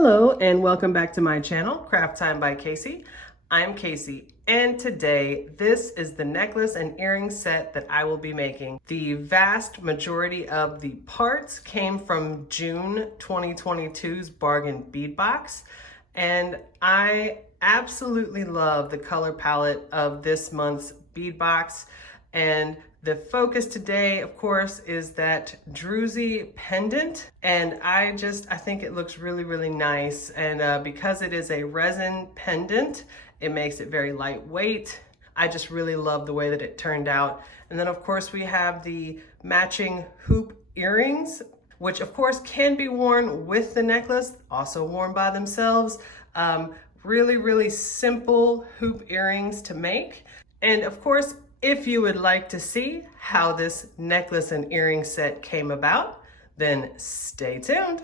Hello and welcome back to my channel, Craft Time by Casey. I'm Casey and today this is the necklace and earring set that I will be making. The vast majority of the parts came from June 2022's bargain bead box, and I absolutely love the color palette of this month's bead box. And the focus today, of course, is that druzy pendant. And I think it looks really, really nice. And because it is a resin pendant, it makes it very lightweight. I just really love the way that it turned out. And then of course we have the matching hoop earrings, which of course can be worn with the necklace, also worn by themselves. Really, really simple hoop earrings to make. And of course, if you would like to see how this necklace and earring set came about, then stay tuned.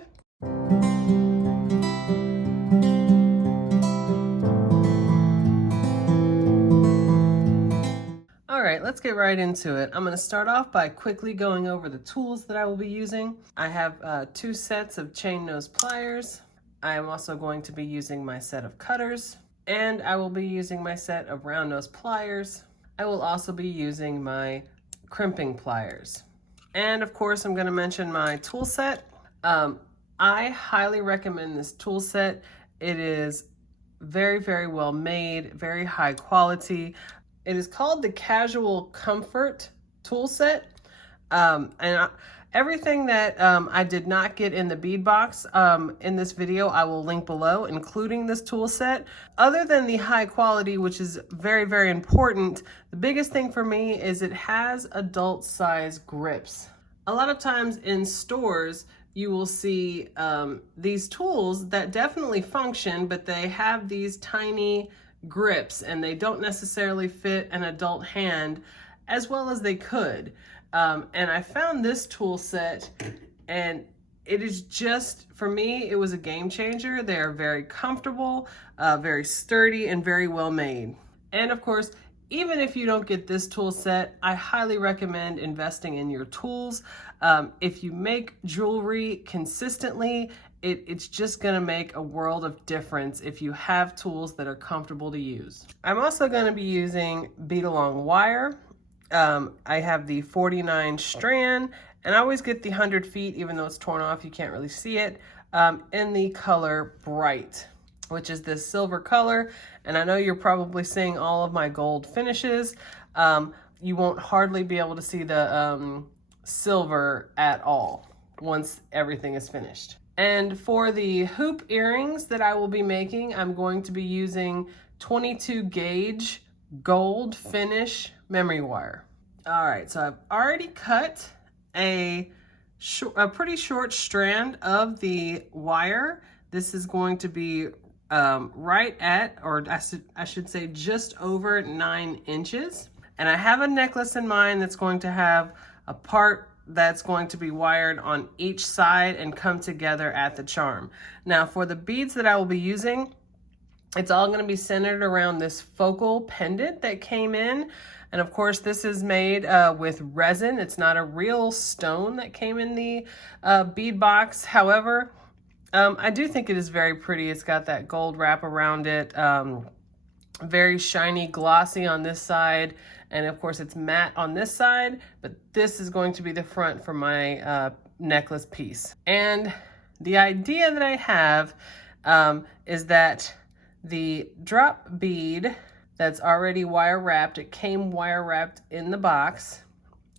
All right, let's get right into it. I'm going to start off by quickly going over the tools that I will be using. I have 2 sets of chain nose pliers. I am also going to be using my set of cutters, and I will be using my set of round nose pliers. I will also be using my crimping pliers. And of course, I'm going to mention my tool set. I highly recommend this tool set. It is very, very well made, very high quality. It is called the Casual Comfort tool set. Everything that I did not get in the bead box in this video, I will link below, including this tool set. Other than the high quality, which is very, very important, the biggest thing for me is it has adult size grips. A lot of times in stores, you will see these tools that definitely function, but they have these tiny grips and they don't necessarily fit an adult hand as well as they could. And I found this tool set, and it is just, for me, it was a game changer. They're very comfortable, very sturdy, and very well made. And of course, even if you don't get this tool set, I highly recommend investing in your tools. If you make jewelry consistently, it's just gonna make a world of difference if you have tools that are comfortable to use. I'm also gonna be using bead along wire. I have the 49 strand, and I always get the 100 feet, even though it's torn off, you can't really see it, in the color Bright, which is this silver color. And I know you're probably seeing all of my gold finishes. You won't hardly be able to see the silver at all once everything is finished. And for the hoop earrings that I will be making, I'm going to be using 22 gauge gold finish memory wire. All right, so I've already cut a pretty short strand of the wire. This is going to be right at, or I should say just over 9 inches. And I have a necklace in mind that's going to have a part that's going to be wired on each side and come together at the charm. Now for the beads that I will be using, it's all going to be centered around this focal pendant that came in. And of course, this is made with resin. It's not a real stone that came in the bead box. However, I do think it is very pretty. It's got that gold wrap around it. Very shiny, glossy on this side. And of course, it's matte on this side. But this is going to be the front for my necklace piece. And the idea that I have is that the drop bead that's already wire wrapped, it came wire wrapped in the box,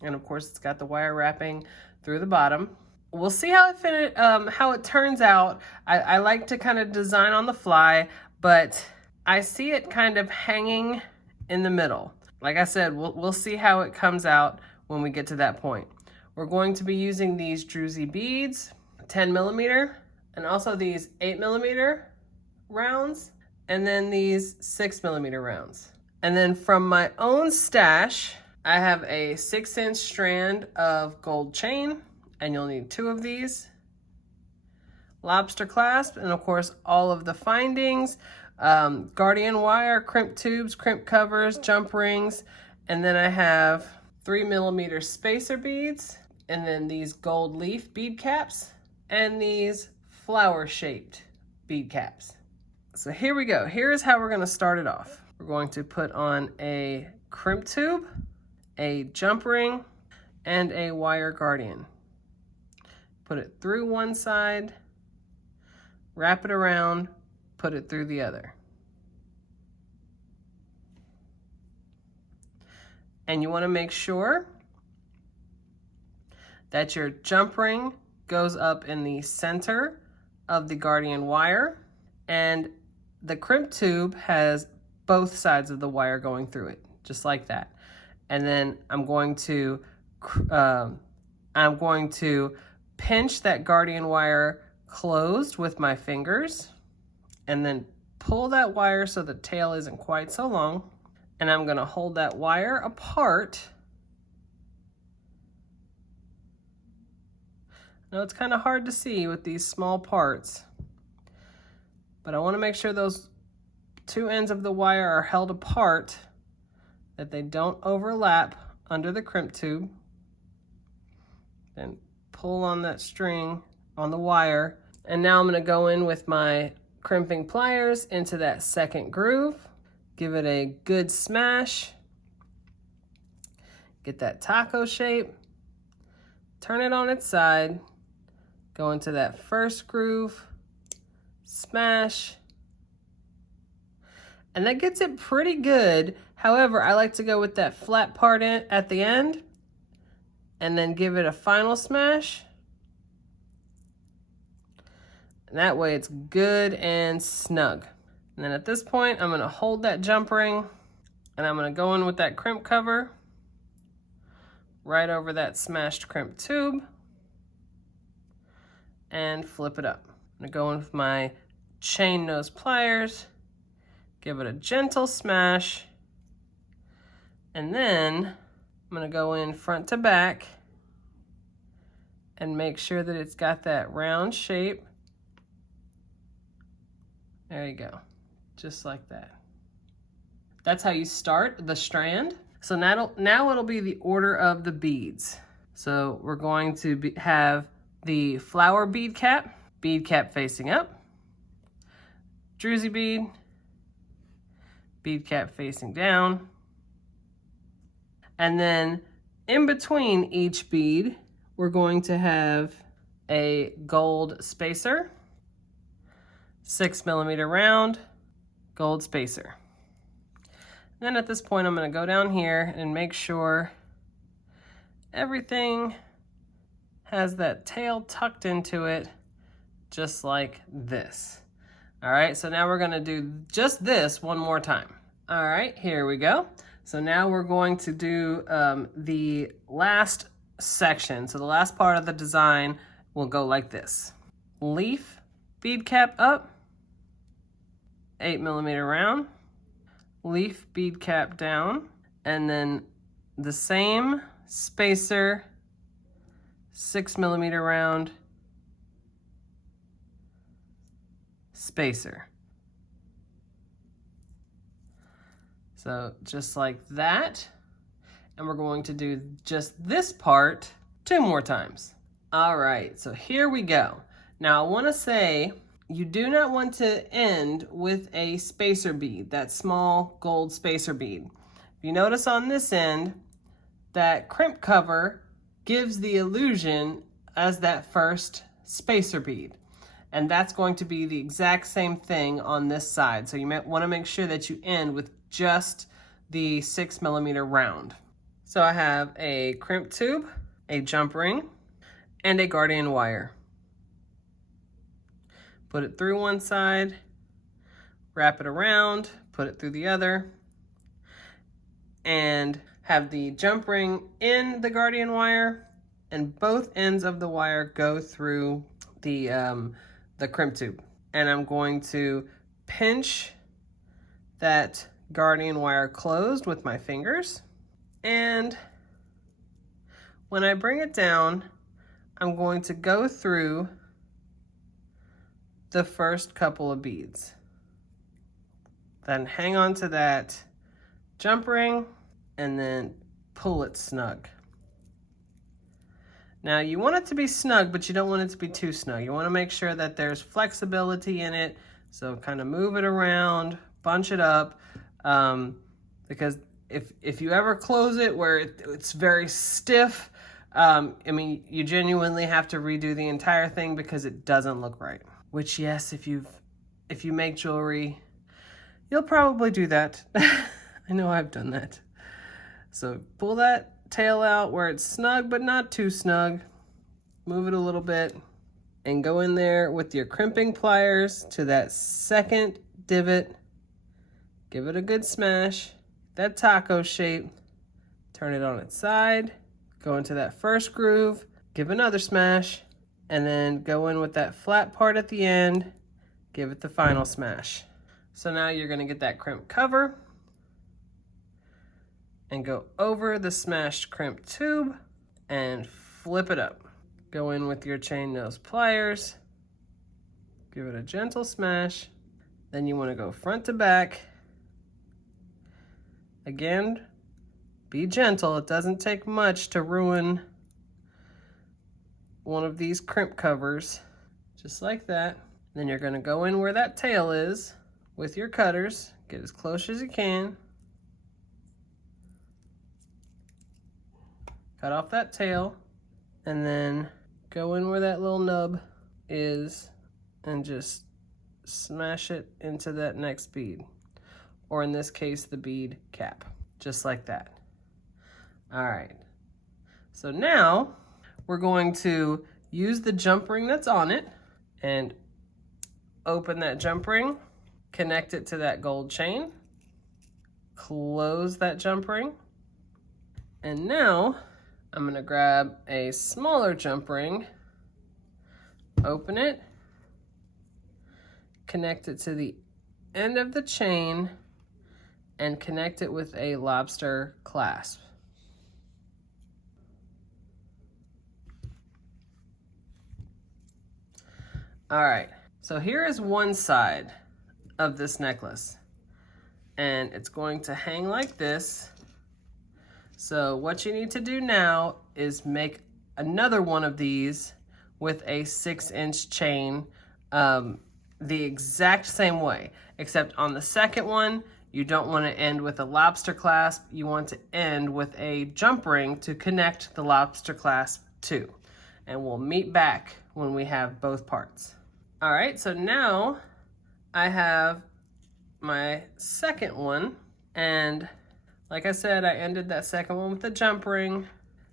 and of course it's got the wire wrapping through the bottom. We'll see how it turns out. I like to kind of design on the fly, but I see it kind of hanging in the middle. Like I said, we'll see how it comes out when we get to that point. We're going to be using these druzy beads, 10 millimeter, and also these 8 millimeter rounds, and then these 6 millimeter rounds. And then from my own stash, I have a 6-inch strand of gold chain, and you'll need 2 of these. Lobster clasp, and of course all of the findings, guardian wire, crimp tubes, crimp covers, jump rings, and then I have 3 millimeter spacer beads, and then these gold leaf bead caps, and these flower shaped bead caps. So here we go. Here's how we're gonna start it off. We're going to put on a crimp tube, a jump ring, and a wire guardian. Put it through one side, wrap it around, put it through the other. And you wanna make sure that your jump ring goes up in the center of the guardian wire, and the crimp tube has both sides of the wire going through it, just like that. And then I'm going to pinch that guardian wire closed with my fingers, and then pull that wire so the tail isn't quite so long. And I'm gonna hold that wire apart. Now it's kind of hard to see with these small parts, but I want to make sure those two ends of the wire are held apart, that they don't overlap under the crimp tube. Then pull on that string on the wire. And now I'm going to go in with my crimping pliers into that second groove. Give it a good smash. Get that taco shape. Turn it on its side. Go into that first groove, smash, and that gets it pretty good. However, I like to go with that flat part at the end and then give it a final smash. And that way it's good and snug. And then at this point, I'm gonna hold that jump ring and I'm gonna go in with that crimp cover right over that smashed crimp tube and flip it up. I'm gonna go in with my chain nose pliers, give it a gentle smash, and then I'm gonna go in front to back and make sure that it's got that round shape. There you go, just like that. That's how you start the strand. So now it'll be the order of the beads. So we're going to have the flower bead cap facing up, druzy bead cap facing down, and then in between each bead, we're going to have a gold spacer, 6mm round, gold spacer. Then at this point, I'm gonna go down here and make sure everything has that tail tucked into it, just like this. All right, so now we're gonna do just this one more time. All right, here we go. So now we're going to do the last section. So the last part of the design will go like this. Leaf bead cap up, 8mm round, leaf bead cap down, and then the same spacer, 6mm round, spacer. So just like that. And we're going to do just this part 2 more times. All right, so here we go. Now I want to say you do not want to end with a spacer bead, that small gold spacer bead. If you notice on this end, that crimp cover gives the illusion as that first spacer bead. And that's going to be the exact same thing on this side. So you might want to make sure that you end with just the 6mm round. So I have a crimp tube, a jump ring, and a guardian wire. Put it through one side, wrap it around, put it through the other, and have the jump ring in the guardian wire, and both ends of the wire go through the crimp tube. And I'm going to pinch that guardian wire closed with my fingers. And when I bring it down, I'm going to go through the first couple of beads. Then hang on to that jump ring and then pull it snug. Now you want it to be snug, but you don't want it to be too snug. You want to make sure that there's flexibility in it. So kind of move it around, bunch it up, because if you ever close it where it's very stiff, I mean, you genuinely have to redo the entire thing because it doesn't look right. Which, yes, if you make jewelry, you'll probably do that. I know I've done that. So pull that tail out where it's snug, but not too snug. Move it a little bit and go in there with your crimping pliers to that second divot. Give it a good smash, that taco shape, turn it on its side, go into that first groove, give another smash, and then go in with that flat part at the end, give it the final smash. So now you're gonna get that crimp cover and go over the smashed crimp tube and flip it up. Go in with your chain nose pliers, give it a gentle smash. Then you wanna go front to back. Again, be gentle. It doesn't take much to ruin one of these crimp covers, just like that. Then you're gonna go in where that tail is with your cutters, get as close as you can. Cut off that tail, and then go in where that little nub is and just smash it into that next bead. Or in this case, the bead cap, just like that. All right, so now we're going to use the jump ring that's on it and open that jump ring, connect it to that gold chain, close that jump ring, and now I'm gonna grab a smaller jump ring, open it, connect it to the end of the chain, and connect it with a lobster clasp. All right, so here is one side of this necklace, and it's going to hang like this. So what you need to do now is make another one of these with a 6-inch chain, the exact same way, except on the second one, you don't want to end with a lobster clasp. You want to end with a jump ring to connect the lobster clasp to. And we'll meet back when we have both parts. All right, so now I have my second one. And like I said, I ended that second one with the jump ring.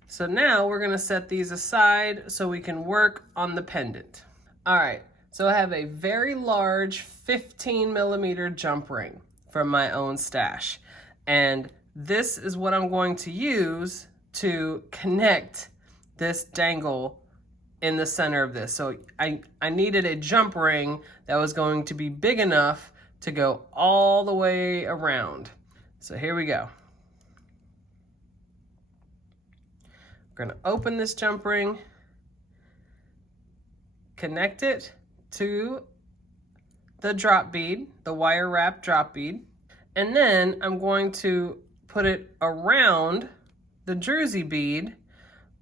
So now we're gonna set these aside so we can work on the pendant. All right, so I have a very large 15 millimeter jump ring from my own stash. And this is what I'm going to use to connect this dangle in the center of this. So I needed a jump ring that was going to be big enough to go all the way around. So here we go. We're gonna open this jump ring, connect it to the drop bead, the wire wrap drop bead, and then I'm going to put it around the druzy bead,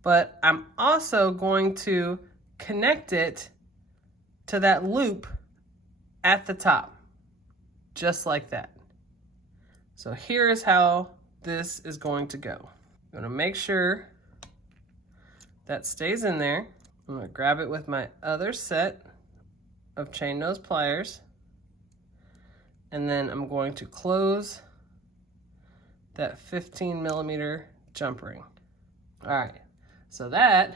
but I'm also going to connect it to that loop at the top, just like that. So here's how this is going to go. I'm gonna make sure that stays in there. I'm gonna grab it with my other set of chain nose pliers, and then I'm going to close that 15 millimeter jump ring. All right, so that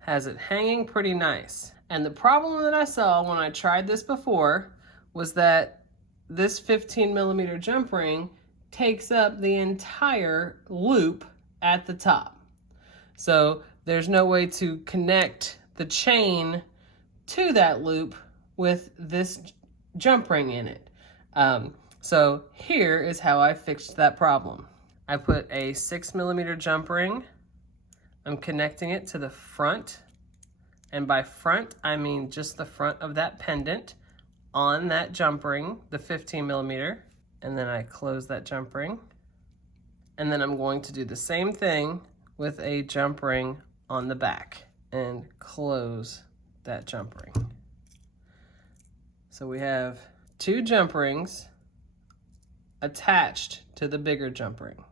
has it hanging pretty nice. And the problem that I saw when I tried this before was that this 15 millimeter jump ring takes up the entire loop at the top. So there's no way to connect the chain to that loop with this jump ring in it. So here is how I fixed that problem. I put a 6 millimeter jump ring. I'm connecting it to the front. And by front, I mean just the front of that pendant on that jump ring, the 15 millimeter. And then I close that jump ring. And then I'm going to do the same thing with a jump ring on the back and close that jump ring. So we have 2 jump rings attached to the bigger jump ring,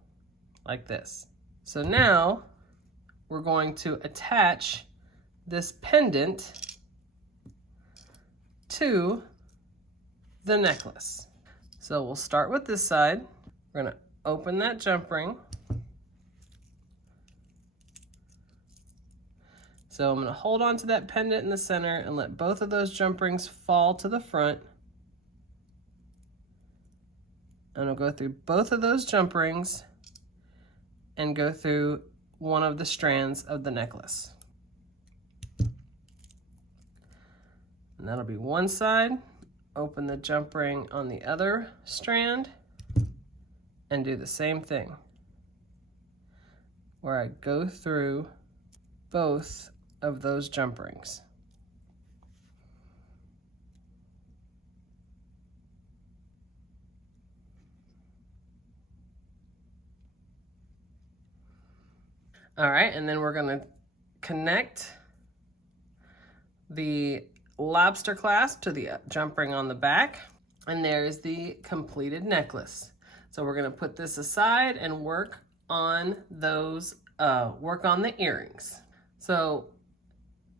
like this. So now we're going to attach this pendant to the necklace. So we'll start with this side. We're gonna open that jump ring. So I'm gonna hold on to that pendant in the center and let both of those jump rings fall to the front. And I'll go through both of those jump rings and go through one of the strands of the necklace. And that'll be one side. Open the jump ring on the other strand and do the same thing, where I go through both of those jump rings. All right, and then we're gonna connect the lobster clasp to the jump ring on the back, and there's the completed necklace. So we're gonna put this aside and work on those, work on the earrings. So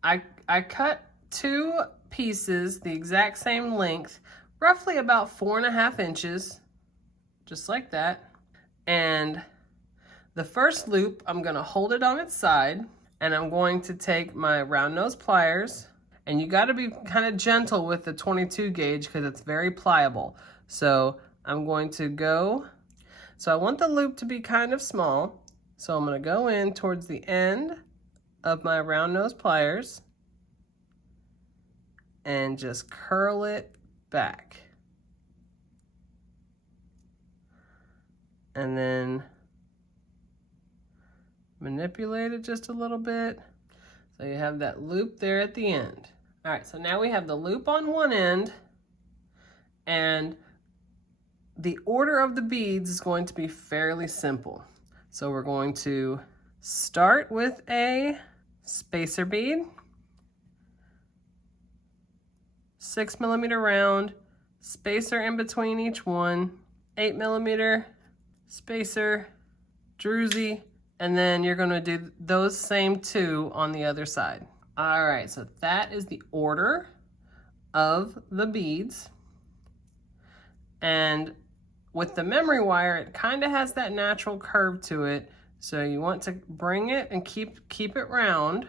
I cut 2 pieces the exact same length, roughly about 4.5 inches, just like that. And the first loop, I'm gonna hold it on its side, and I'm going to take my round nose pliers, and you gotta be kind of gentle with the 22 gauge because it's very pliable. So I'm going to go, so I want the loop to be kind of small. So I'm gonna go in towards the end of my round nose pliers and just curl it back. And then manipulate it just a little bit. So you have that loop there at the end. All right, so now we have the loop on one end, and the order of the beads is going to be fairly simple. So we're going to start with a spacer bead, 6mm round, spacer in between each one, 8mm spacer, druzy, and then you're gonna do those same 2 on the other side. All right, so that is the order of the beads. And with the memory wire, it kind of has that natural curve to it. So you want to bring it and keep it round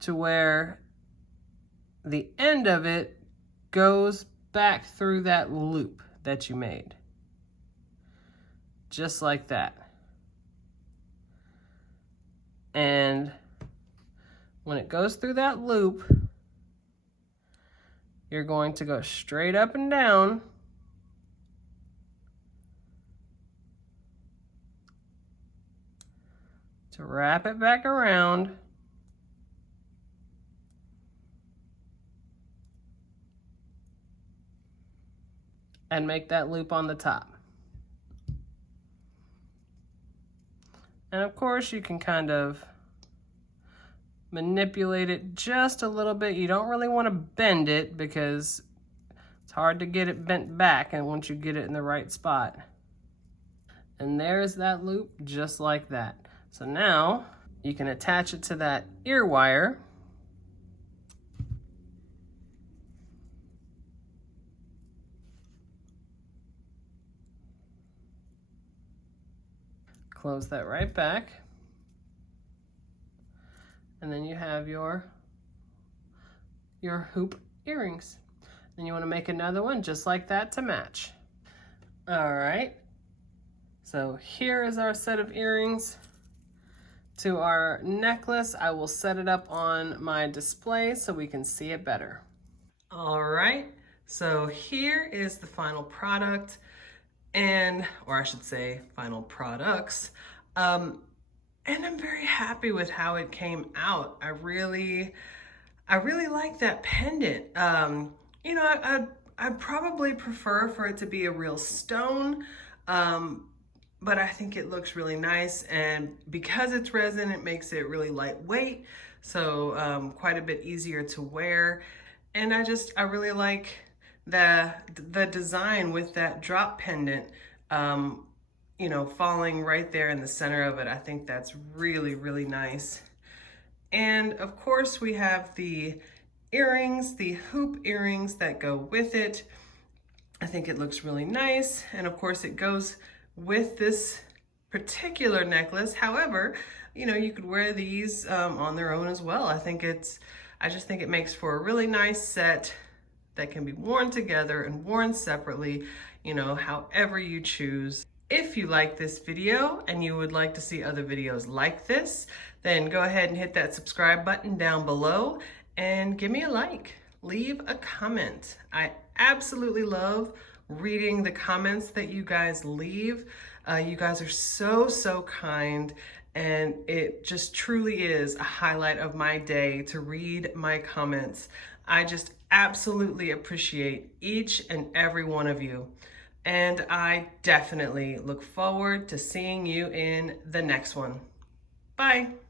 to where the end of it goes back through that loop that you made. Just like that. And when it goes through that loop, you're going to go straight up and down to wrap it back around and make that loop on the top. And of course you can kind of manipulate it just a little bit. You don't really want to bend it because it's hard to get it bent back and once you get it in the right spot. And there's that loop just like that. So now you can attach it to that ear wire. Close that right back. And then you have your hoop earrings. Then you want to make another one just like that to match. All right. So here is our set of earrings to our necklace. I will set it up on my display so we can see it better. All right. So here is the final product, or I should say final products. And I'm very happy with how it came out. I really like that pendant. You know, I'd probably prefer for it to be a real stone, but I think it looks really nice, and because it's resin, it makes it really lightweight, so quite a bit easier to wear. And I really like the design with that drop pendant, you know, falling right there in the center of it. I think that's really, really nice. And of course we have the earrings, the hoop earrings that go with it. I think it looks really nice. And of course it goes with this particular necklace. However, you know, you could wear these on their own as well. I just think it makes for a really nice set that can be worn together and worn separately, you know, however you choose. If you like this video and you would like to see other videos like this, then go ahead and hit that subscribe button down below and give me a like. Leave a comment. I absolutely love reading the comments that you guys leave. You guys are so kind, and it just truly is a highlight of my day to read my comments. I just absolutely appreciate each and every one of you. And I definitely look forward to seeing you in the next one. Bye.